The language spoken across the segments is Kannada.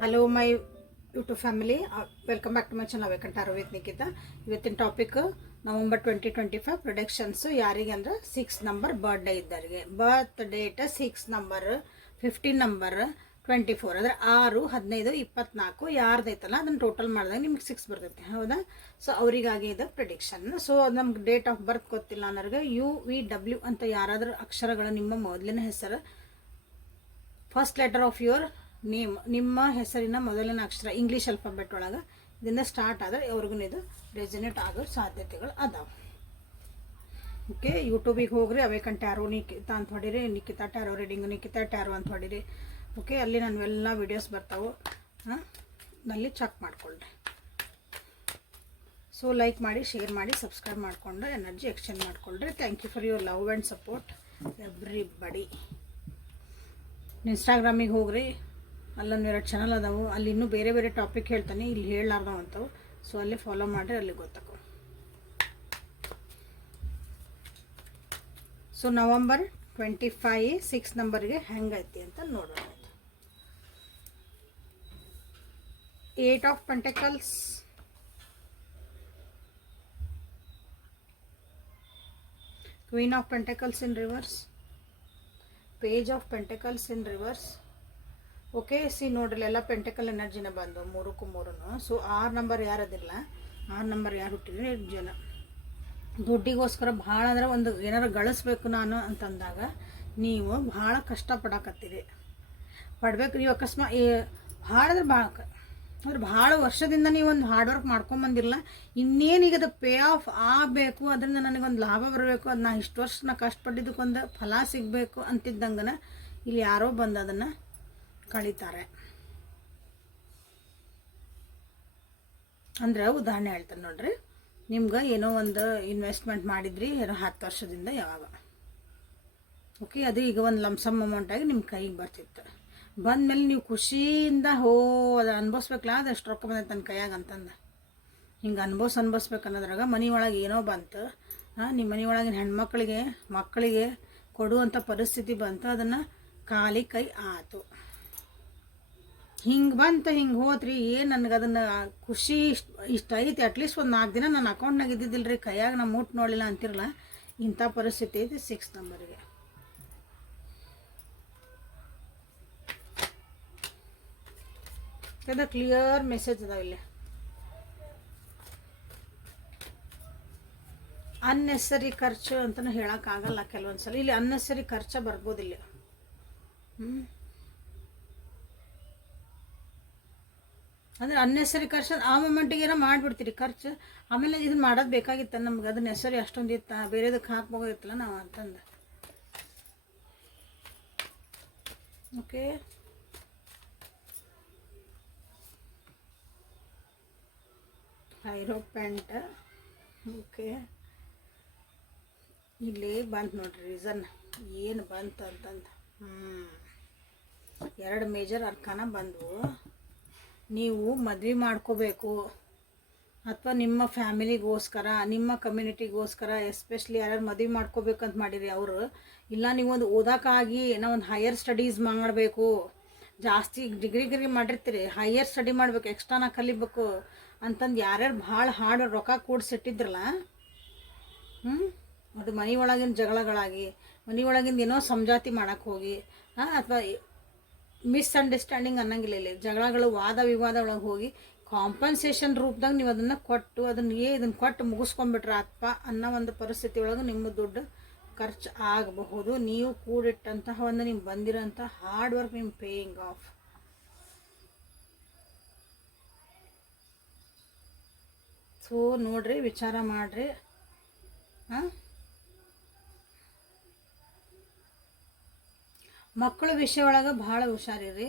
Hello my YouTube family welcome back to my channel ವೇಕಂಟ with Nikhita ಇವತ್ತಿನ topic November twenty twenty five predictions ಯಾರಿಗೆ ಅಂದ್ರೆ ಸಿಕ್ಸ್ ನಂಬರ್ ಬರ್ಡೇ ಇದ್ದವರಿಗೆ. Birth date six number fifteen number twenty four ಅಂದರೆ ಆರು, ಹದಿನೈದು, ಇಪ್ಪತ್ನಾಲ್ಕು ಯಾರ್ದೈತಲ್ಲ ಅದನ್ನು ಟೋಟಲ್ ಮಾಡಿದಾಗ ನಿಮ್ಗೆ ಸಿಕ್ಸ್ ಬರ್ತೈತೆ. ಹೌದಾ? ಸೊ ಅವರಿಗಾಗಿ ಇದು ಪ್ರಿಡಿಕ್ಷನ್ ಸೊ ನಮ್ಗೆ ಡೇಟ್ ಆಫ್ ಬರ್ತ್ ಗೊತ್ತಿಲ್ಲ ಅನ್ನೋರಿಗೆ ಯು ವಿ ಡಬ್ಲ್ಯೂ ಅಂತ ಯಾರಾದರೂ ಅಕ್ಷರಗಳು ನಿಮ್ಮ ಮೊದಲಿನ ಹೆಸರು. First letter of your name, ನಿಮ್ಮ ಹೆಸರಿನ ಮೊದಲಿನ ಅಕ್ಷರ ಇಂಗ್ಲೀಷ್ ಅಲ್ಫಾಬೆಟ್ ಒಳಗೆ ಇದರಿಂದ ಸ್ಟಾರ್ಟ್ ಆದರೆ ಅವ್ರಿಗೂ ಇದು ರೆಸಿನೇಟ್ ಆಗೋ ಸಾಧ್ಯತೆಗಳು ಅದಾವೆ. ಓಕೆ ಯೂಟ್ಯೂಬಿಗೆ ಹೋಗ್ರಿ ಅವೇಕನ್ ಟ್ಯಾರೋ ನಿಖಿತಾ ಅಂತ ಹೊಡಿರಿ Nikhita tarot reading Nikita tarot ಅಂತ ಹೊಡಿರಿ. ಓಕೆ ಅಲ್ಲಿ ನಾನು ಎಲ್ಲ ವೀಡಿಯೋಸ್ ಬರ್ತಾವೆ. ಹಾಂ? ಅಲ್ಲಿ ಚೆಕ್ ಮಾಡ್ಕೊಳ್ರಿ. ಸೊ ಲೈಕ್ ಮಾಡಿ ಶೇರ್ ಮಾಡಿ ಸಬ್ಸ್ಕ್ರೈಬ್ ಮಾಡಿಕೊಂಡು energy exchange ಮಾಡಿಕೊಳ್ರಿ. Thank you for your love and support everybody ಇನ್ಸ್ಟಾಗ್ರಾಮಿಗೆ ಹೋಗ್ರಿ. ಅಲ್ಲೊಂದು ಎರಡು ಚಾನಲ್ ಅದಾವು. ಅಲ್ಲಿ ಇನ್ನೂ ಬೇರೆ ಬೇರೆ ಟಾಪಿಕ್ ಹೇಳ್ತಾನೆ, ಇಲ್ಲಿ ಹೇಳಲಾರ್ದವಂಥವು ಸೊ ಅಲ್ಲಿ ಫಾಲೋ ಮಾಡಿರಿ ಅಲ್ಲಿ ಗೊತ್ತಾಗು so November twenty five six ನಂಬರ್ಗೆ ಹೆಂಗೈತಿ ಅಂತ ನೋಡೋಣ eight of pentacles queen of pentacles in reverse page of pentacles in reverse okay see ನೋಡ್ರಿ, ಎಲ್ಲ ಪೆಂಟಕಲ್ ಎನರ್ಜಿನ ಬಂದು, ಮೂರಕ್ಕೂ ಮೂರೂ ಸೊ ಆರು ನಂಬರ್ ಯಾರದಿಲ್ಲ ಆರು ನಂಬರ್ ಯಾರು ಹುಟ್ಟಿದ್ರೆ? ಜನ. ದುಡ್ಡಿಗೋಸ್ಕರ ಭಾಳ ಅಂದ್ರೆ ಒಂದು ಏನಾರು ಗಳಿಸ್ಬೇಕು ನಾನು ಅಂತಂದಾಗ, ನೀವು ಭಾಳ ಕಷ್ಟಪಡಕತ್ತೀರಿ. ಪಡ್ಬೇಕು, ನೀವು ಅಕಸ್ಮಾತ್ ಭಾಳ ಅಂದ್ರೆ ಭಾಳ ಅಂದ್ರೆ ಭಾಳ ವರ್ಷದಿಂದ ನೀವು ಒಂದು ಹಾರ್ಡ್ ವರ್ಕ್ ಮಾಡ್ಕೊಂಬಂದಿಲ್ಲ ಇನ್ನೇನೀಗ ಅದು ಪೇ ಆಫ್ ಆಗಬೇಕು, ಅದರಿಂದ ನನಗೊಂದು ಲಾಭ ಬರಬೇಕು ಅದು ನಾ ಇಷ್ಟು ವರ್ಷ ನಾ ಕಷ್ಟಪಟ್ಟಿದ್ದಕ್ಕೊಂದು ಫಲ ಸಿಗಬೇಕು ಅಂತಿದ್ದಂಗನ ಇಲ್ಲಿ ಯಾರೋ ಬಂದು ಅದನ್ನು ಕಳೀತಾರೆ. ಅಂದ್ರೆ ಉದಾಹರಣೆ ಹೇಳ್ತಾರೆ ನೋಡ್ರಿ. ನಿಮ್ಗೆ ಏನೋ ಒಂದು ಇನ್ವೆಸ್ಟ್ಮೆಂಟ್ ಮಾಡಿದ್ರಿ, ಏನೋ ಹತ್ತು ವರ್ಷದಿಂದ ಯಾವಾಗ. ಓಕೆ ಅದು ಈಗ ಒಂದು ಲಮ್ಸಮ್ ಅಮೌಂಟಾಗಿ ನಿಮ್ಮ ಕೈಗೆ ಬರ್ತಿತ್ತು. ಬಂದಮೇಲೆ ನೀವು ಖುಷಿಯಿಂದ, ಹೋ, ಅದು ಅನ್ಭವಿಸ್ಬೇಕಲ್ಲ, ಅದಷ್ಟು ರೊಕ್ಕ ಬಂದೈತೆ ನನ್ನ ಕೈಯಾಗ ಅಂತಂದು. ಹಿಂಗೆ ಅನ್ಭವ್ಸ್, ಅನ್ಭವಿಸ್ಬೇಕು ಅನ್ನೋದ್ರಾಗ ಮನೆ ಒಳಗೆ ಏನೋ ಬಂತು. ನಿಮ್ಮ ಮನೆ ಒಳಗಿನ ಹೆಣ್ಮಕ್ಳಿಗೆ, ಮಕ್ಕಳಿಗೆ ಕೊಡುವಂಥ ಪರಿಸ್ಥಿತಿ ಬಂತು. ಅದನ್ನು ಖಾಲಿ ಕೈ ಆತು. ಹಿಂಗೆ ಬಂತು ಹಿಂಗೆ ಹೋತ್ರಿ, ಏನು ನನಗೆ ಅದನ್ನು ಖುಷಿ ಇಷ್ಟು, ಇಷ್ಟ ಐತಿ ಅಟ್ಲೀಸ್ಟ್ ಒಂದು ನಾಲ್ಕು ದಿನ ನನ್ನ ಅಕೌಂಟ್ನಾಗ ಇದ್ದಿದ್ದಿಲ್ಲ ರೀ ಕೈಯಾಗ ನಾ ಮುಟ್ಟು ನೋಡಲಿಲ್ಲ ಅಂತಿರಲ್ಲ, ಇಂಥ ಪರಿಸ್ಥಿತಿ ಐತಿ ಸಿಕ್ಸ್ ನಂಬರಿಗೆ. ಅದ ಕ್ಲಿಯರ್ ಮೆಸೇಜ್ ಅದಾವ ಇಲ್ಲಿ. ಅನ್ನೆಸರಿ ಖರ್ಚು ಅಂತಲೂ ಹೇಳೋಕ್ಕಾಗಲ್ಲ ಕೆಲವೊಂದು ಸಲ ಇಲ್ಲಿ ಅನ್ನೆಸರಿ ಖರ್ಚ ಬರ್ಬೋದಿಲ್ಲ ಹ್ಞೂ ಅಂದ್ರೆ ಅನ್ನೆಸರಿ ಖರ್ಚು ಆ ಮೂಮೆಂಟಿಗೆ ಏನೋ ಮಾಡಿಬಿಡ್ತೀರಿ ಖರ್ಚು. ಆಮೇಲೆ ಇದನ್ನ ಮಾಡೋದು ಬೇಕಾಗಿತ್ತು ನಮ್ಗೆ. ಅದನ್ನ ಹೆಸರಿ ಅಷ್ಟೊಂದು ಇತ್ತ ಬೇರೆದಕ್ಕೆ ಹಾಕ್ಬೋಗಿತ್ತಲ್ಲ ನಾವು ಅಂತಂದು. Okay ಹೈರೋ pant. ಓಕೆ ಇಲ್ಲಿ ಬಂತು ನೋಡ್ರಿ ರೀಸನ್ ಏನು ಬಂತು ಅಂತಂದು. ಹ್ಞೂ ಎರಡು ಮೇಜರ್ ಅರ್ಕಾನ ಬಂದವು. ನೀವು ಮದುವೆ ಮಾಡ್ಕೋಬೇಕು. ಅಥವಾ ನಿಮ್ಮ ಫ್ಯಾಮಿಲಿಗೋಸ್ಕರ, ನಿಮ್ಮ ಕಮ್ಯುನಿಟಿಗೋಸ್ಕರ, ಎಸ್ಪೆಷಲಿ ಯಾರ್ಯಾರು ಮದುವೆ ಮಾಡ್ಕೋಬೇಕಂತ ಮಾಡಿರಿ ಅವರು, ಇಲ್ಲ ನೀವು ಒಂದು ಓದೋಕ್ಕಾಗಿ ಏನೋ ಒಂದು ಹೈಯರ್ ಸ್ಟಡೀಸ್ ಮಾಡಬೇಕು. ಜಾಸ್ತಿ ಡಿಗ್ರಿ ಗಿಗ್ರಿ ಮಾಡಿರ್ತೀರಿ ಹೈಯರ್ ಸ್ಟಡಿ ಮಾಡ್ಬೇಕು ಎಕ್ಸ್ಟ್ರಾನ ಕಲಿಬೇಕು ಅಂತಂದು ಯಾರ್ಯಾರು ಭಾಳ ಹಾಡು ರೊಕ್ಕ ಕೂಡಿಸಿಟ್ಟಿದ್ರಲ್ಲ ಹ್ಞೂ ಅದು ಮನೆ ಒಳಗಿನ ಜಗಳಗಳಾಗಿ ಮನೆ ಒಳಗಿಂದ ಏನೋ ಸಂಜಾತಿ ಮಾಡೋಕ್ಕೆ ಹೋಗಿ ಅಥವಾ ಮಿಸ್ಅಂಡರ್ಸ್ಟ್ಯಾಂಡಿಂಗ್ ಅನ್ನಂಗಿಲ್ಲ ಇಲ್ಲಿ. ಜಗಳಗಳು, ವಾದ ವಿವಾದ ಒಳಗೆ ಹೋಗಿ ಕಾಂಪನ್ಸೇಷನ್ ರೂಪದಾಗ ನೀವು ಅದನ್ನು ಕೊಟ್ಟು, ಅದನ್ನ ಏ ಇದನ್ನು ಕೊಟ್ಟು ಮುಗಿಸ್ಕೊಂಡ್ಬಿಟ್ರೆ ಅಪ್ಪ ಅನ್ನೋ ಒಂದು ಪರಿಸ್ಥಿತಿ ಒಳಗೆ ನಿಮ್ಮ ದುಡ್ಡು ಖರ್ಚು ಆಗಬಹುದು. ನೀವು ಕೂಡಿಟ್ಟಂತಹ ಒಂದು ನಿಮ್ಗೆ ಬಂದಿರೋಂಥ ಹಾರ್ಡ್ ವರ್ಕ್ ನಿಮ್ಮ ಪೇಯಿಂಗ್ ಆಫ್ ಸೊ ನೋಡ್ರಿ, ವಿಚಾರ ಮಾಡಿರಿ. ಹಾಂ? ಮಕ್ಕಳ ವಿಷಯ ಒಳಗೆ ಭಾಳ ಹುಷಾರಿರಿ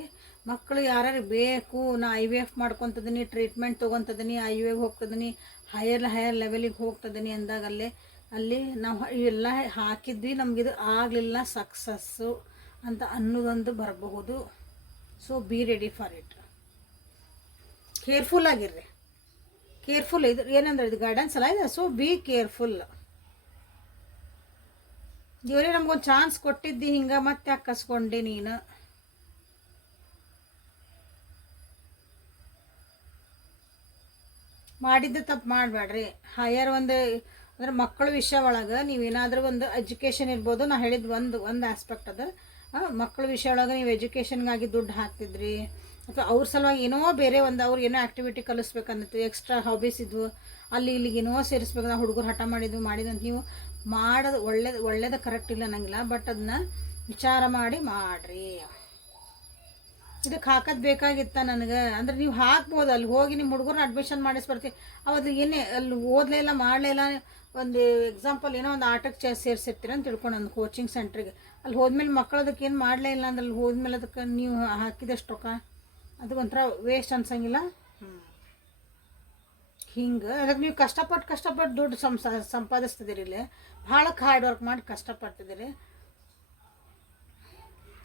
ಮಕ್ಕಳು ಯಾರು ಬೇಕು, ನಾ ಐ ವಿ ಎಫ್ ಮಾಡ್ಕೊತದೀನಿ ಟ್ರೀಟ್ಮೆಂಟ್ ತೊಗೊತದೀನಿ ಐ ವಿ ಎಫ್ ಹೋಗ್ತದೀನಿ ಹೈಯರ್ ಹೈಯರ್ ಲೆವೆಲಿಗೆ ಹೋಗ್ತದೀನಿ ಅಂದಾಗ ಅಲ್ಲಿ ಅಲ್ಲಿ ನಾವು ಇವೆಲ್ಲ ಹಾಕಿದ್ವಿ ನಮಗಿದು ಆಗಲಿಲ್ಲ ಸಕ್ಸಸ್ಸು ಅಂತ ಅನ್ನೋದೊಂದು ಬರಬಹುದು. So be ready for it careful ಆಗಿರ್ರಿ. Careful ಇದು ಏನಂದ್ರೆ, ಇದು ಗೈಡೆನ್ಸ್ ಅಲ್ಲ, ಇದೆ ಸೊ ಬಿ ಕೇರ್ಫುಲ್ ದೇವ್ರಿ, ನಮ್ಗೊಂದು ಚಾನ್ಸ್ ಕೊಟ್ಟಿದ್ದಿ, ಹಿಂಗ ಮತ್ತೆ ಯಾಕೆ ನೀನು? ಮಾಡಿದ್ದು ತಪ್ಪು ಮಾಡಬೇಡ್ರಿ ಹೈಯರ್ ಒಂದು, ಅಂದ್ರೆ ಮಕ್ಕಳ ವಿಷಯ ಒಳಗೆ ನೀವೇನಾದರೂ ಒಂದು ಎಜುಕೇಷನ್ ಇರ್ಬೋದು. ನಾ ಹೇಳಿದ ಒಂದು ಒಂದು ಆಸ್ಪೆಕ್ಟ್ ಅದು. ಮಕ್ಕಳ ವಿಷಯ ಒಳಗೆ ನೀವು ಎಜುಕೇಷನ್ಗಾಗಿ ದುಡ್ಡು ಹಾಕ್ತಿದ್ರಿ. ಅಥವಾ ಅವ್ರ ಸಲುವಾಗಿ ಏನೋ ಬೇರೆ ಒಂದು ಅವ್ರು ಏನೋ ಆ್ಯಕ್ಟಿವಿಟಿ ಕಲಿಸ್ಬೇಕನ್ನತ್ತು ಎಕ್ಸ್ಟ್ರಾ ಹಾಬೀಸ್ ಇದ್ವು. ಅಲ್ಲಿ ಇಲ್ಲಿಗೆ ಏನೋ ಸೇರಿಸ್ಬೇಕು ನಾವು ಹುಡುಗರು ಹಠ ಮಾಡಿದ್ವು ಮಾಡಿದಂತ ನೀವು ಮಾಡೋದು ಒಳ್ಳೇದು ಒಳ್ಳೇದು ಕರೆಕ್ಟ್ ಇಲ್ಲ ಅನ್ನಂಗಿಲ್ಲ ಬಟ್ ಅದನ್ನ ವಿಚಾರ ಮಾಡಿ ಮಾಡಿರಿ. ಇದಕ್ಕೆ ಹಾಕೋದು ಬೇಕಾಗಿತ್ತ ನನಗೆ? ಅಂದ್ರೆ ನೀವು ಹಾಕ್ಬೋದು, ಅಲ್ಲಿ ಹೋಗಿ ನಿಮ್ಮ ಹುಡುಗರನ್ನ ಅಡ್ಮಿಷನ್ ಮಾಡಿಸಿ ಬರ್ತೀವಿ ಏನೇ, ಅಲ್ಲಿ ಓದಲೇ ಇಲ್ಲ, ಮಾಡಲೇ ಇಲ್ಲ, ಒಂದು ಎಕ್ಸಾಂಪಲ್ ಏನೋ ಒಂದು ಆಟಕ್ಕೆ ಸೇರಿಸಿರ್ತೀರ ಅಂತ ತಿಳ್ಕೊಂಡು ಒಂದು ಕೋಚಿಂಗ್ ಸೆಂಟ್ರಿಗೆ ಅಲ್ಲಿ ಹೋದ್ಮೇಲೆ ಮಕ್ಕಳು ಏನು ಮಾಡಲೇ ಇಲ್ಲ ಅಂದ್ರೆ ಅಲ್ಲಿ ಹೋದ್ಮೇಲೆ ಅದಕ್ಕೆ ನೀವು ಹಾಕಿದಷ್ಟು ರೊಕ್ಕ? ಅದು ವೇಸ್ಟ್ ಅನ್ಸಂಗಿಲ್ಲ. ಹಿಂಗೆ ಅದಕ್ಕೆ ನೀವು ಕಷ್ಟಪಟ್ಟು ಕಷ್ಟಪಟ್ಟು ದುಡ್ಡು ಸಂಸ ಸಂಪಾದಿಸ್ತಿದ್ದೀರಿ ಇಲ್ಲಿ. ಭಾಳ ಹಾರ್ಡ್ ವರ್ಕ್ ಮಾಡಿ ಕಷ್ಟಪಡ್ತಿದ್ದೀರಿ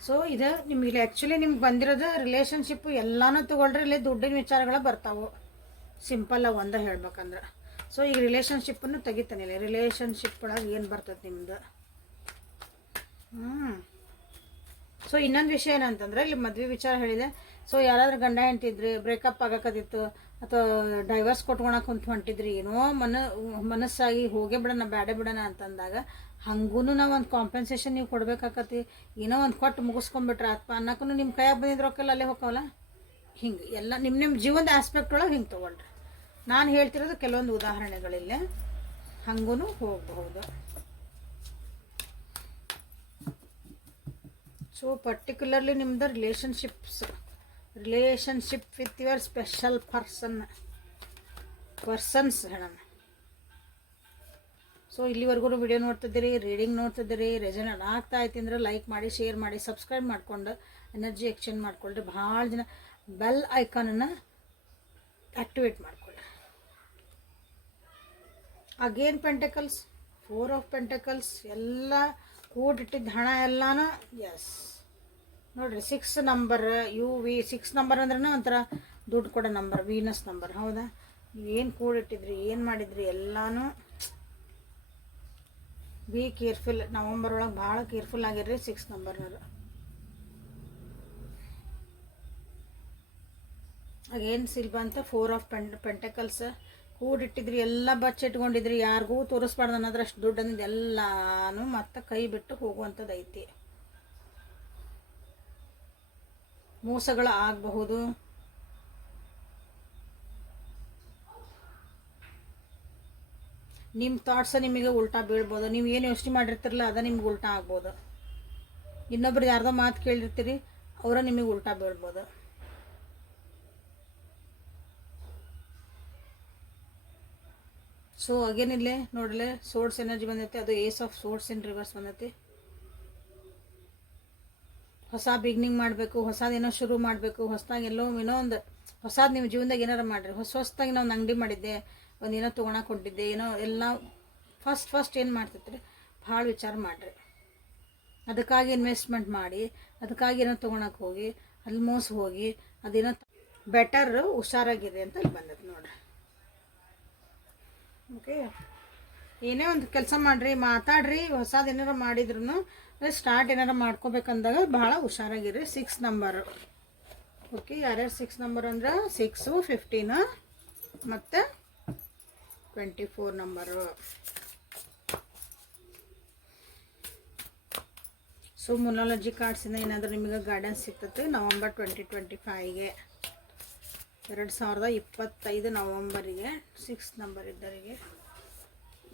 ಸೊ ಇದು ನಿಮಗೆ ಆ್ಯಕ್ಚುಲಿ ನಿಮ್ಗೆ ಬಂದಿರೋದು ರಿಲೇಷನ್ಶಿಪ್ಪು ಎಲ್ಲನೂ ತೊಗೊಳ್ರಿ, ಇಲ್ಲಿ ದುಡ್ಡಿನ ವಿಚಾರಗಳು ಬರ್ತಾವೆ. ಸಿಂಪಲ್ಲಾಗಿ ಒಂದೇ ಹೇಳ್ಬೇಕಂದ್ರೆ. ಸೊ ಈಗ ರಿಲೇಷನ್ಶಿಪ್ಪನ್ನು ತೆಗಿತಾನೆ ಇಲ್ಲಿ. ರಿಲೇಷನ್ಶಿಪ್ ಒಳಗೆ ಏನು ಬರ್ತದೆ ನಿಮ್ಮದು ಹ್ಞೂ ಸೊ ಇನ್ನೊಂದು ವಿಷಯ ಏನಂತಂದ್ರೆ, ಇಲ್ಲಿ ಮದುವೆ ವಿಚಾರ ಹೇಳಿದೆ. ಸೊ ಯಾರಾದರೂ ಗಂಡ ಹೆಂಡ್ತಿದ್ರಿ ಬ್ರೇಕಪ್ ಆಗಕತ್ತಿತ್ತು ಅಥವಾ ಡೈವರ್ಸ್ ಕೊಟ್ಕೊಳಕ್ಕೆ ಅಂತ ಹೊಂಟಿದ್ರಿ, ಏನೋ ಮನ, ಮನಸ್ಸಾಗಿ ಹೋಗೇ ಬಿಡೋಣ, ಬ್ಯಾಡೆ ಬಿಡೋಣ ಅಂತಂದಾಗ ಹಂಗೂ ನಾವು ಒಂದು ಕಾಂಪೆನ್ಸೇಷನ್ ನೀವು ಕೊಡ್ಬೇಕಾಕತಿ ಏನೋ ಒಂದು ಕೊಟ್ಟು ಮುಗಿಸ್ಕೊಂಬಿಟ್ರೆ ಅಪ್ಪ ಅನ್ನಕ್ಕೂ ನಿಮ್ಮ ಕೈಯಾಗ ಬಂದಿದ್ದು ರೊಕ್ಕಲ್ಲ ಅಲ್ಲೇ ಹೋಗವಲ್ಲ ಹಿಂಗೆ ಎಲ್ಲ ನಿಮ್ಮ ನಿಮ್ಮ ಜೀವನದ ಆಸ್ಪೆಕ್ಟ್ ಒಳಗೆ ಹಿಂಗೆ ತೊಗೊಳ್ರಿ. ನಾನು ಹೇಳ್ತಿರೋದು ಕೆಲವೊಂದು ಉದಾಹರಣೆಗಳಿಲ್ಲ. ಹಂಗೂ ಹೋಗಬಹುದು. ಸೊ ಪರ್ಟಿಕ್ಯುಲರ್ಲಿ ನಿಮ್ದು relationships relationship with your special person persons ಹೇಳೋಣ ಸೊ ಇಲ್ಲಿವರೆಗೂ ವಿಡಿಯೋ ನೋಡ್ತಿದ್ದೀರಿ ರೀಡಿಂಗ್ ನೋಡ್ತಿದ್ದೀರಿ ರೆಸನೇಟ್ ಆಗ್ತಾ ಐತಿ ಅಂದ್ರೆ ಲೈಕ್ ಮಾಡಿ ಶೇರ್ ಮಾಡಿ ಸಬ್ಸ್ಕ್ರೈಬ್ ಮಾಡ್ಕೊಂಡು ಎನರ್ಜಿ ಎಕ್ಸ್ಚೇಂಜ್ ಮಾಡ್ಕೊಳ್ರಿ. ಭಾಳ ಜನ ಬೆಲ್ ಐಕಾನನ್ನು ಆ್ಯಕ್ಟಿವೇಟ್ ಮಾಡ್ಕೊಳ್ಳಿ again pentacles four of pentacles ಎಲ್ಲ ಕೂಡಿಟ್ಟಿದ್ದ ಹಣ ಎಲ್ಲಾನು ಎಸ್ ನೋಡ್ರಿ ಸಿಕ್ಸ್ ನಂಬರ್ ಯು ವಿ ಸಿಕ್ಸ್ ನಂಬರ್ ಅಂದ್ರೆ ಒಂಥರ ದುಡ್ಡು ಕೊಡೋ ನಂಬರ್ ವೀನಸ್ ನಂಬರ್ ಹೌದಾ? ಏನು ಕೂಡಿಟ್ಟಿದ್ರಿ ಏನು ಮಾಡಿದ್ರಿ, ಎಲ್ಲಾನು ಬಿ ಕೇರ್ಫುಲ್ ನವಂಬರ್ ಒಳಗೆ ಭಾಳ ಕೇರ್ಫುಲ್ ಆಗಿರ್ರಿ ಸಿಕ್ಸ್ ನಂಬರ್ನವ್ರು ಅಗೇನ್ ಸಿಲ್ಬ ಅಂತ ಫೋರ್ ಆಫ್ ಪೆಂಟ್ ಪೆಂಟಕಲ್ಸ್ ಕೂಡಿಟ್ಟಿದ್ರಿ ಎಲ್ಲ ಬಚ್ಚಿಟ್ಕೊಂಡಿದ್ರಿ ಯಾರಿಗೂ ತೋರಿಸ್ಬಾರ್ದು ಅನ್ನೋದ್ರ ಅಷ್ಟು ದುಡ್ಡು ಅನ್ನೋದು ಎಲ್ಲಾನು ಮತ್ತೆ ಕೈ ಬಿಟ್ಟು ಹೋಗುವಂಥದ್ದು ಐತಿ. ಮೋಸಗಳು ಆಗಬಹುದು. ನಿಮ್ಮ ಥಾಟ್ಸ ನಿಮಗೆ ಉಲ್ಟಾ ಬೀಳ್ಬೋದು. ನೀವು ಏನು ಯೋಚನೆ ಮಾಡಿರ್ತಿರಲ್ಲ, ಅದ ನಿಮ್ಗೆ ಉಲ್ಟಾ ಆಗ್ಬೋದು. ಇನ್ನೊಬ್ರು ಯಾರ್ದೋ ಮಾತು ಕೇಳಿರ್ತೀರಿ, ಅವರ ನಿಮಗೆ ಉಲ್ಟಾ ಬೀಳ್ಬೋದು. ಸೊ ಅಗೇನಿಲ್ಲೇ ನೋಡಲೆ ಸೋರ್ಸ್ ಎನರ್ಜಿ ಬಂದೈತೆ, ಅದು ace of swords in reverse ಬಂದೈತಿ. ಹೊಸ ಬಿಗ್ನಿಂಗ್ ಮಾಡಬೇಕು, ಹೊಸದೇನೋ ಶುರು ಮಾಡಬೇಕು, ಹೊಸದಾಗಿ ಎಲ್ಲೋ ಏನೋ ಒಂದು ಹೊಸದು ನಿಮ್ಮ ಜೀವನದಾಗ ಏನಾರು ಮಾಡಿರಿ. ಹೊಸ ಹೊಸದಾಗಿ ನಾವು ಅಂಗಡಿ ಮಾಡಿದ್ದೆ, ಒಂದು ಏನೋ ತೊಗೊಳಕ್ಕೆ ಕೊಟ್ಟಿದ್ದೆ ಏನೋ ಎಲ್ಲ ಫಸ್ಟ್ ಫಸ್ಟ್ ಏನು ಮಾಡ್ತೈತ್ರಿ? ಭಾಳ ವಿಚಾರ ಮಾಡಿರಿ. ಅದಕ್ಕಾಗಿ ಇನ್ವೆಸ್ಟ್ಮೆಂಟ್ ಮಾಡಿ, ಅದಕ್ಕಾಗಿ ಏನೋ ತೊಗೊಳಕ್ಕೆ ಹೋಗಿ ಅಲ್ಲಿ ಮೋಸ ಹೋಗಿ, ಅದೇನೋ ಬೆಟರ್ ಹುಷಾರಾಗಿದೆ ಅಂತ ಅಲ್ಲಿ ಬಂದೈತೆ ನೋಡ್ರಿ. ಓಕೆ ಏನೇ ಒಂದು ಕೆಲಸ ಮಾಡಿರಿ, ಮಾತಾಡ್ರಿ, ಹೊಸದು ಏನಾರ ಮಾಡಿದ್ರು ಸ್ಟಾರ್ಟ್ ಏನಾರು ಮಾಡ್ಕೋಬೇಕಂದಾಗ ಭಾಳ ಹುಷಾರಾಗಿರಿ ಸಿಕ್ಸ್ ನಂಬರು ಓಕೆ ಯಾರ್ಯಾರು ಸಿಕ್ಸ್ ನಂಬರ್ ಅಂದ್ರೆ? ಸಿಕ್ಸು ಫಿಫ್ಟೀನು ಮತ್ತು twenty four number so numerology ಕಾರ್ಡ್ಸಿಂದ ಏನಾದರೂ ನಿಮಗೆ ಗೈಡೆನ್ಸ್ ಸಿಗ್ತದೆ ನವಂಬರ್ ಟ್ವೆಂಟಿ ಟ್ವೆಂಟಿ ಫೈವ್ಗೆ ಎರಡು ಸಾವಿರದ ಇಪ್ಪತ್ತೈದು ನವಂಬರಿಗೆ ಸಿಕ್ಸ್ ನಂಬರ್ ಇದ್ದವರಿಗೆ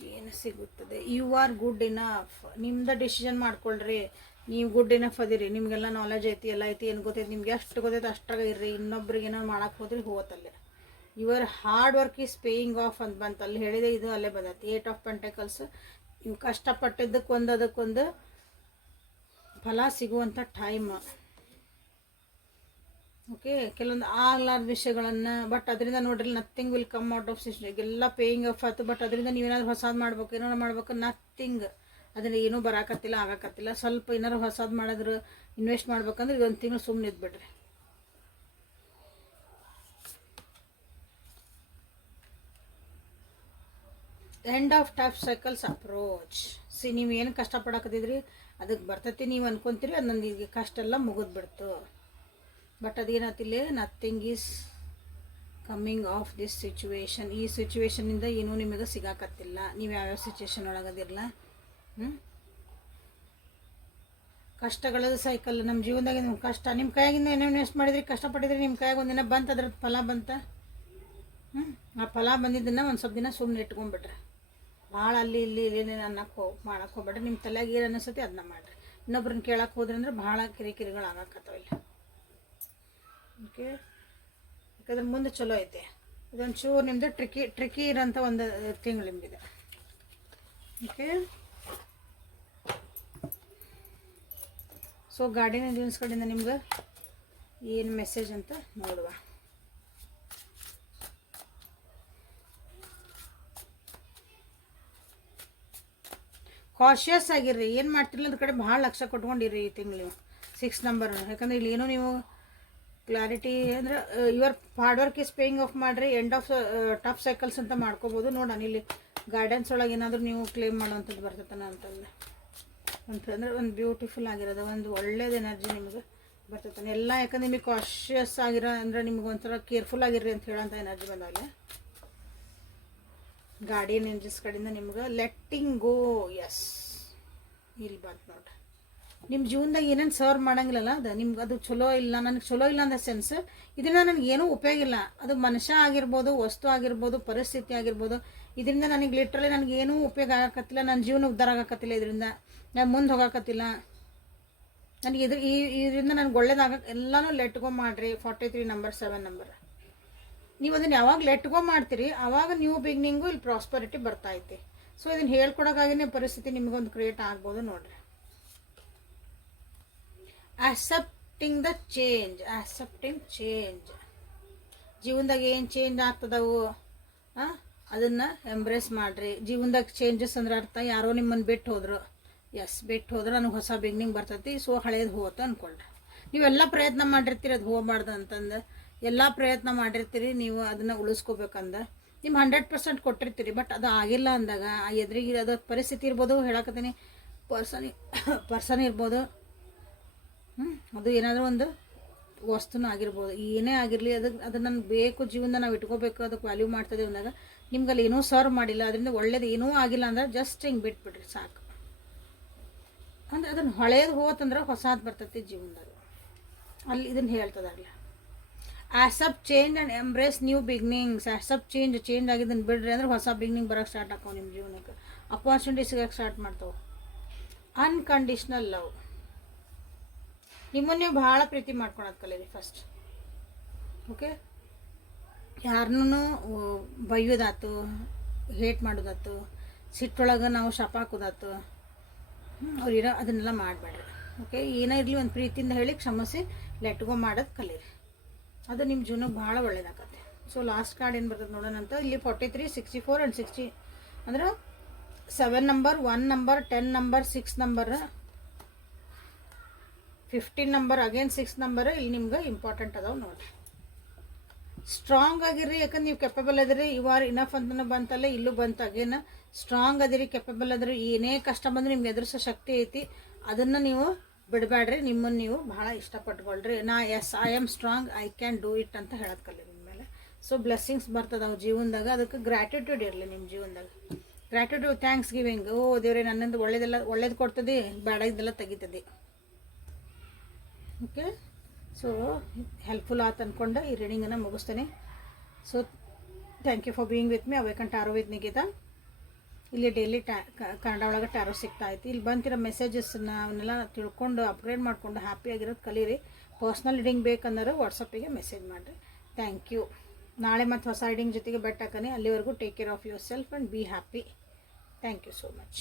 ಏನು ಸಿಗುತ್ತದೆ? ಯು ಆರ್ ಗುಡ್ ಇನಫ್ ನಿಮ್ದು ಡಿಸಿಷನ್ ಮಾಡ್ಕೊಳ್ರಿ. ನೀವು ಗುಡ್ ಇನಫ್ ಅದಿರಿ. ನಿಮಗೆಲ್ಲ ನಾಲೆಜ್ ಐತಿ, ಎಲ್ಲ ಐತಿ, ಏನು ಗೊತ್ತೈತಿ? ನಿಮ್ಗೆ ಎಷ್ಟು ಗೊತ್ತೈತೆ ಅಷ್ಟಾಗ ಇರ್ರಿ. ಇನ್ನೊಬ್ರಿಗೆ ಏನೋ ಮಾಡಕ್ಕೆ ಹೋದ್ರಿ ಹೋಗತ್ತಲ್ಲೇ. Your hard work is paying off ಅಂತ ಬಂತು. ಅಲ್ಲಿ ಹೇಳಿದೆ ಇದು, ಅಲ್ಲೇ ಬಂದೈತಿ. ಏಟ್ ಆಫ್ ಪೆಂಟಕಲ್ಸ್ ನೀವು ಕಷ್ಟಪಟ್ಟಿದ್ದಕ್ಕೊಂದು, ಅದಕ್ಕೊಂದು ಫಲ ಸಿಗುವಂಥ ಟೈಮ್ ಓಕೆ ಕೆಲವೊಂದು ಆಗ್ಲಾರ್ದ ವಿಷಯಗಳನ್ನು ಬಟ್ ಅದರಿಂದ ನೋಡ್ರಿ nothing will come out of system ಎಲ್ಲ ಪೇಯಿಂಗ್ ಆಫ್ ಆಯ್ತು ಬಟ್ ಅದರಿಂದ ನೀವೇನಾದ್ರು ಹೊಸದು ಮಾಡ್ಬೇಕು ಏನಾರು ಮಾಡ್ಬೇಕು ನಥಿಂಗ್ ಅದರಿಂದ ಏನೂ ಬರಾಕತ್ತಿಲ್ಲ, ಆಗಾಕತ್ತಿಲ್ಲ. ಸ್ವಲ್ಪ ಏನಾರು ಹೊಸದು ಮಾಡಿದ್ರೆ ಇನ್ವೆಸ್ಟ್ ಮಾಡ್ಬೇಕಂದ್ರೆ ಇದೊಂದು ತಿಂಗಳು ಸುಮ್ಮನೆ ಇದ್ಬಿಡ್ರಿ. End of tough cycles approach see ನೀವು ಏನು ಕಷ್ಟಪಡಕತ್ತಿದ್ರಿ ಅದಕ್ಕೆ ಬರ್ತೈತಿ ನೀವು ಅನ್ಕೊಂತೀರಿ ಅದು ನನಗೆ ಕಷ್ಟ ಎಲ್ಲ ಮುಗಿದ್ಬಿಡ್ತು. But ಅದೇನತ್ತಿಲ್ಲ nothing is coming of this situation ಈ ಸಿಚುವೇಶನಿಂದ ಏನೂ ನಿಮಗೆ ಸಿಗಾಕತ್ತಿಲ್ಲ. ನೀವು ಯಾವ್ಯಾವ ಸಿಚುವೇಶನ್ ಒಳಗದಿರಲ್ಲ ಹ್ಞೂ ಕಷ್ಟಗಳ ಸೈಕಲ್ ನಮ್ಮ ಜೀವನದಾಗ ನಿಮ್ಮ ಕಷ್ಟ. ನಿಮ್ಮ ಕೈಯಾಗಿಂದ ಏನೇನು ಇನ್ವೆಸ್ಟ್ ಮಾಡಿದ್ರಿ, ಕಷ್ಟಪಟ್ಟಿದ್ರಿ ನಿಮ್ಮ ಕೈಯಾಗ ಒಂದಿನ ಬಂತು ಅದ್ರ ಫಲ ಬಂತ? ಹ್ಞೂ ಆ ಫಲ ಬಂದಿದ್ದನ್ನು ಒಂದು ಸ್ವಲ್ಪ ದಿನ ಸುಮ್ಮನೆ ಇಟ್ಕೊಂಡ್ಬಿಟ್ರೆ ಭಾಳ ಅಲ್ಲಿ ಇಲ್ಲಿ ಏನೇನು ಅನ್ನಕ್ಕೆ ಹೋಗಿ ಹೋಗ್ಬೇಡ್ರಿ. ನಿಮ್ಮ ತಲೆಯಾಗ ಏನು ಅನಿಸ್ತೈತಿ ಅದನ್ನ ಮಾಡಿರಿ. ಇನ್ನೊಬ್ರನ್ನ ಕೇಳಕ್ಕೆ ಹೋದ್ರಿ ಅಂದ್ರೆ ಭಾಳ ಕಿರಿಕಿರಿಗಳು ಆಗಾಕತ್ತಾವ ಇಲ್ಲಿ. ಓಕೆ? ಯಾಕಂದ್ರೆ ಮುಂದೆ ಚಲೋ ಐತೆ. ಇದೊಂದು ಚೂರು ನಿಮ್ಮದು ಟ್ರಿಕಿ ಟ್ರಿಕಿ ಇರೋಂಥ ಒಂದು ತಿಂಗಳು ನಿಮ್ಮದಿದೆ ಓಕೆ? ಸೊ ಗಾರ್ಡನ್ ಇಂಜಿನ್ಸ್ ಕಡೆಯಿಂದ ನಿಮ್ಗೆ ಏನು ಮೆಸೇಜ್ ಅಂತ ನೋಡುವ. ಕಾಶಿಯಸ್ ಆಗಿರ್ರಿ. ಏನು ಮಾಡ್ತಿರ್ಲಿಲ್ಲ ಕಡೆ ಭಾಳ ಲಕ್ಷ ಕೊಟ್ಕೊಂಡಿರಿ ಈ ತಿಂಗಳು ಸಿಕ್ಸ್ ನಂಬರ್ ಯಾಕಂದ್ರೆ ಇಲ್ಲಿ ಏನೋ ನೀವು ಕ್ಲಾರಿಟಿ ಅಂದ್ರೆ your hard work is paying off ಮಾಡಿರಿ ಎಂಡ್ ಆಫ್ ಟಫ್ ಸೈಕಲ್ಸ್ ಅಂತ ಮಾಡ್ಕೋಬೋದು. ನೋಡೋಣ, ಇಲ್ಲಿ ಗಾರ್ಡನ್ಸ್ ಒಳಗೆ ಏನಾದರೂ ನೀವು ಕ್ಲೇಮ್ ಮಾಡುವಂಥದ್ದು ಬರ್ತೈತನ ಅಂತಂದ್ರೆ. ಅಂತಂದ್ರೆ ಒಂದು ಬ್ಯೂಟಿಫುಲ್ ಆಗಿರೋದು, ಒಂದು ಒಳ್ಳೇದು ಎನರ್ಜಿ ನಿಮಗೆ ಬರ್ತೈತೆ ಎಲ್ಲ ಯಾಕಂದ್ರೆ ನಿಮಗೆ ಕಾಶಿಯಸ್ ಆಗಿರೋ, ಅಂದ್ರೆ ನಿಮ್ಗೆ ಒಂಥರ ಕೇರ್ಫುಲ್ ಆಗಿರ್ರಿ ಅಂತ ಹೇಳೋಂಥ ಎನರ್ಜಿ ಬಂದಾಗಲೇ ಗಾರ್ಡಿಯನ್ ಏಂಜಲ್ಸ್ ಕಡೆಯಿಂದ ನಿಮ್ಗೆ ಲೆಟ್ಟಿಂಗ್ ಗೋ ಎಸ್ ಇಲ್ಲಿ ಬಂತು ನೋಡ್ರಿ. ನಿಮ್ಮ ಜೀವನದಾಗ ಏನೇನು ಸರ್ವ್ ಮಾಡಂಗಿಲ್ಲಲ್ಲ, ಅದು ನಿಮ್ಗೆ ಅದು ಚಲೋ ಇಲ್ಲ, ನನಗೆ ಚಲೋ ಇಲ್ಲ ಅಂದ ಸೆನ್ಸ್ ಇದರಿಂದ ನನಗೆ ಏನೂ ಉಪಯೋಗ ಇಲ್ಲ. ಅದು ಮನುಷ್ಯ ಆಗಿರ್ಬೋದು, ವಸ್ತು ಆಗಿರ್ಬೋದು, ಪರಿಸ್ಥಿತಿ ಆಗಿರ್ಬೋದು, ಇದರಿಂದ ನನಗೆ ಲಿಟ್ರಲಿ ನನಗೆ ಏನೂ ಉಪಯೋಗ ಆಗಕತ್ತಿಲ್ಲ ನನ್ನ ಜೀವನ ಉದ್ಧಾರ ಆಗಕತ್ತಿಲ್ಲ ಇದರಿಂದ, ನಾನು ಮುಂದೆ ಹೋಗಕತ್ತಿಲ್ಲ. ನನಗೆ ಇದ್ರ ಈ ಇದರಿಂದ ನನಗೆ ಒಳ್ಳೇದಾಗ ಎಲ್ಲನೂ ಲೆಟ್ಗೋ ಮಾಡಿರಿ forty three number seven number ನೀವು ಅದನ್ನು ಯಾವಾಗ ಲೆಟ್ಗೋ ಮಾಡ್ತೀರಿ ಆವಾಗ ನ್ಯೂ ಬಿಗ್ನಿಂಗು ಇಲ್ಲಿ ಪ್ರಾಸ್ಪರಿಟಿ ಬರ್ತಾ ಐತಿ. ಸೊ ಇದನ್ನು ಹೇಳ್ಕೊಡೋಕ್ಕಾಗಿನೇ ಪರಿಸ್ಥಿತಿ ನಿಮಗೊಂದು ಕ್ರಿಯೇಟ್ ಆಗ್ಬೋದು ನೋಡ್ರಿ. Accepting the change accepting change ಜೀವನದಾಗ ಏನು ಚೇಂಜ್ ಆಗ್ತದವು? ಅದನ್ನು ಎಂಬ್ರೇಸ್ ಮಾಡಿರಿ. ಜೀವನದಾಗ ಚೇಂಜಸ್ ಅಂದ್ರೆ ಅರ್ಥ ಯಾರೋ ನಿಮ್ಮನ್ನು ಬಿಟ್ಟು ಹೋದ್ರು. ಎಸ್ ಬಿಟ್ಟು ಹೋದ್ರೆ ನನಗೆ ಹೊಸ ಬಿಗ್ನಿಂಗ್ ಬರ್ತೈತಿ ಸೊ ಹಳೇದು ಹೋಗುತ್ತೆ ಅಂದ್ಕೊಳ್ರಿ ನೀವೆಲ್ಲ ಪ್ರಯತ್ನ ಮಾಡಿರ್ತೀರಿ, ಅದು ಹೋಗಬಾರ್ದು ಅಂತಂದು. ಎಲ್ಲ ಪ್ರಯತ್ನ ಮಾಡಿರ್ತೀರಿ, ನೀವು ಅದನ್ನು ಉಳಿಸ್ಕೋಬೇಕಂದ. ನಿಮ್ಮ ಹಂಡ್ರೆಡ್ ಪರ್ಸೆಂಟ್ ಕೊಟ್ಟಿರ್ತೀರಿ ಬಟ್ ಅದು ಆಗಿಲ್ಲ ಅಂದಾಗ, ಆ ಎದುರಿಗೆ ಅದು ಪರಿಸ್ಥಿತಿ ಇರ್ಬೋದು, ಹೇಳಕತ್ತೀನಿ. ಪರ್ಸನ್ ಪರ್ಸನ್ ಇರ್ಬೋದು. ಹ್ಞೂ ಅದು ಏನಾದರೂ ಒಂದು ವಸ್ತುನ ಆಗಿರ್ಬೋದು. ಏನೇ ಆಗಿರಲಿ ಅದಕ್ಕೆ ಅದು ನನಗೆ ಬೇಕು ಜೀವನ ನಾವು ಇಟ್ಕೋಬೇಕು ಅದಕ್ಕೆ ವ್ಯಾಲ್ಯೂ ಮಾಡ್ತದೆ ಅಂದಾಗ ನಿಮ್ಗೆ ಅಲ್ಲಿ ಏನೂ ಸರ್ವ್ ಮಾಡಿಲ್ಲ. ಅದರಿಂದ ಒಳ್ಳೇದು ಏನೂ ಆಗಿಲ್ಲ ಅಂದ್ರೆ ಜಸ್ಟ್ ಹಿಂಗೆ ಬಿಟ್ಬಿಡ್ರಿ, ಸಾಕು. ಅಂದ್ರೆ ಅದನ್ನು ಹೊಳೆಯದು ಹೋತಂದ್ರೆ ಹೊಸದು ಬರ್ತೈತಿ ಜೀವನದಾಗ. ಅಲ್ಲಿ ಇದನ್ನು ಹೇಳ್ತದಾಗಲಿ up change and embrace new beginnings up change change ಆಗಿದ್ದನ್ನು ಬಿಡ್ರಿ ಅಂದ್ರೆ ಹೊಸ ಬಿಗ್ನಿಂಗ್ ಬರೋಕ್ಕೆ ಸ್ಟಾರ್ಟ್ ಹಾಕೋ ನಿಮ್ಮ ಜೀವನಕ್ಕೆ ಅಪಾರ್ಚುನಿಟಿ ಸಿಗೋಕ್ಕೆ ಸ್ಟಾರ್ಟ್ ಮಾಡ್ತಾವೆ. ಅನ್ಕಂಡೀಷ್ನಲ್ ಲವ್ ನಿಮ್ಮನ್ನು ನೀವು ಭಾಳ ಪ್ರೀತಿ ಮಾಡ್ಕೊಳೋದು ಕಲೀರಿ ಫಸ್ಟ್ ಓಕೆ ಯಾರನ್ನೂ ಬೈಯೋದಾತು ಹೇಟ್ ಮಾಡೋದಾತು ಸಿಟ್ಟೊಳಗೆ ನಾವು ಶಾಪ ಹಾಕೋದಾತು ಅವ್ರಿರೋ ಅದನ್ನೆಲ್ಲ ಮಾಡಬೇಡ್ರಿ. ಓಕೆ ಏನೇ ಇರಲಿ ಒಂದು ಪ್ರೀತಿಯಿಂದ ಹೇಳಿ ಕ್ಷಮಿಸಿ ಲೆಟ್ಗೋ ಮಾಡೋದು ಕಲೀರಿ. ಅದು ನಿಮ್ಮ ಜೀವನಕ್ಕೆ ಭಾಳ ಒಳ್ಳೇದಾಗತ್ತೆ. ಸೊ ಲಾಸ್ಟ್ ಕಾರ್ಡ್ ಏನು ಬರ್ತದೆ ನೋಡೋಣ ಅಂತ. ಇಲ್ಲಿ forty three sixty four and sixty ಅಂದ್ರೆ seven number one number ten number six number fifteen number again six number ಇಲ್ಲಿ ನಿಮ್ಗೆ ಇಂಪಾರ್ಟೆಂಟ್ ಅದಾವೆ ನೋಡಿರಿ. ಸ್ಟ್ರಾಂಗ್ ಆಗಿರಿ ಯಾಕಂದ್ರೆ ನೀವು ಕೆಪಬಲ್ ಅದಿರಿ ಯು ಆರ್ ಇನಫ್ ಅಂತ ಬಂತಲ್ಲ, ಇಲ್ಲೂ ಬಂತು ಅಗೇನ್ ಸ್ಟ್ರಾಂಗ್ ಅದಿರಿ ಕೆಪಬಲ್ ಅದ್ರಿ, ಏನೇ ಕಷ್ಟ ಬಂದ್ರೆ ನಿಮ್ಗೆ ಎದುರಿಸೋ ಶಕ್ತಿ ಐತಿ. ಅದನ್ನು ನೀವು ಬಿಡಬೇಡ್ರಿ ನಿಮ್ಮನ್ನು ನೀವು ಭಾಳ ಇಷ್ಟಪಟ್ಕೊಳ್ರಿ. ನಾ yes I am strong I can do it ಅಂತ ಹೇಳೋದು ಕಲಿ ನಿಮ್ಮ ಮೇಲೆ. ಸೊ ಬ್ಲೆಸ್ಸಿಂಗ್ಸ್ ಬರ್ತದೆ ಅವು ಜೀವನದಾಗ. ಅದಕ್ಕೆ ಗ್ರ್ಯಾಟಿಟ್ಯೂಡ್ ಇರಲಿ ನಿಮ್ಮ ಜೀವನದಾಗ. ಗ್ರ್ಯಾಟಿಟ್ಯೂಡ್ ಥ್ಯಾಂಕ್ಸ್ ಗಿವಿಂಗ್ ಓ, ದೇವ್ರೆ, ನನ್ನಂದು ಒಳ್ಳೇದೆಲ್ಲ, ಒಳ್ಳೇದು ಕೊಡ್ತದೆ, ಬೇಡ, ಇದೆಲ್ಲ ತೆಗಿತದೆ. ಓಕೆ ಸೊ ಹೆಲ್ಪ್ಫುಲ್ ಆತು ಅಂದ್ಕೊಂಡು ಈ ರೀಡಿಂಗನ್ನು ಮುಗಿಸ್ತೇನೆ. So thank you for being with me awaken tarot with Nikhita ಇಲ್ಲಿ ಡೈಲಿ ಟ್ಯಾ ಕನ್ನಡ ಒಳಗೆ ಟ್ಯಾರೋ ಸಿಗ್ತಾ ಐತಿ. ಇಲ್ಲಿ ಬಂತಿರೋ ಮೆಸೇಜಸ್ನ ಅವನ್ನೆಲ್ಲ ತಿಳ್ಕೊಂಡು ಅಪ್ಗ್ರೇಡ್ ಮಾಡಿಕೊಂಡು ಹ್ಯಾಪಿಯಾಗಿರೋದು ಕಲೀರಿ. ಪರ್ಸ್ನಲ್ ರೀಡಿಂಗ್ ಬೇಕಂದ್ರೆ ವಾಟ್ಸಪ್ಪಿಗೆ ಮೆಸೇಜ್ ಮಾಡಿರಿ. ಥ್ಯಾಂಕ್ ಯು ನಾಳೆ ಮತ್ತು ಹೊಸ ರೀಡಿಂಗ್ ಜೊತೆಗೆ ಬೆಟ್ ಹಾಕನಿ ಅಲ್ಲಿವರೆಗೂ take care of yourself and be happy thank you so much